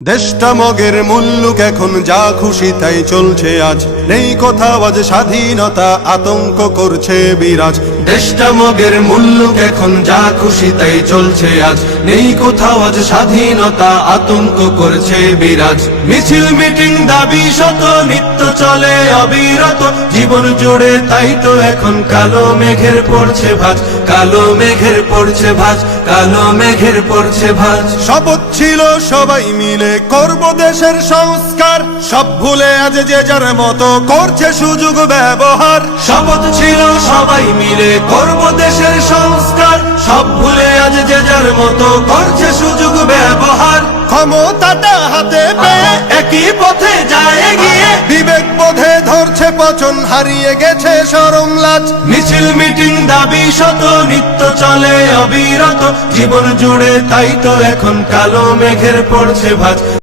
দেশটা মগের মুল্লুক এখন যা খুশি তাই চলছে আজ, নেই কোথাও আজ স্বাধীনতা, আতঙ্ক করছে বিরাজ। দেশটা মগের মুল্লুক এখন যা খুশি তাই চলছে আজ, নেই কোথাও আজ স্বাধীনতা, আতঙ্ক করছে বিরাজ। মিছিল মিটিং দাবি শত নিত্য চলে অবিরত, জীবন জুড়ে তাই তো এখন কালো মেঘের পড়ছে ভাঁজ, কালো মেঘের পড়ছে ভাঁজ, কালো মেঘের পড়ছে ভাঁজ। শপথ ছিল সবাই মিলে করব দেশের সংস্কার, সব ভুলে আজ যে যার মতো করছে সুযোগ ব্যবহার। শপথ ছিল সবাই মিলে করব দেশের সংস্কার, সব ভুলে আজ যে যার মতো করছে সুযোগ ব্যবহার। ক্ষমতাটা হাতে পেয়ে একই পথে যায় গিয়ে, বিবেক বোধে ধরছে পচন, হারিয়ে গেছে শরম লাজ। মিছিল মিটিং দাবি শত নিত্য চলে অবিরত, জীবন জুড়ে তাই তো এখন কালো মেঘের পড়ছে ভাঁজ।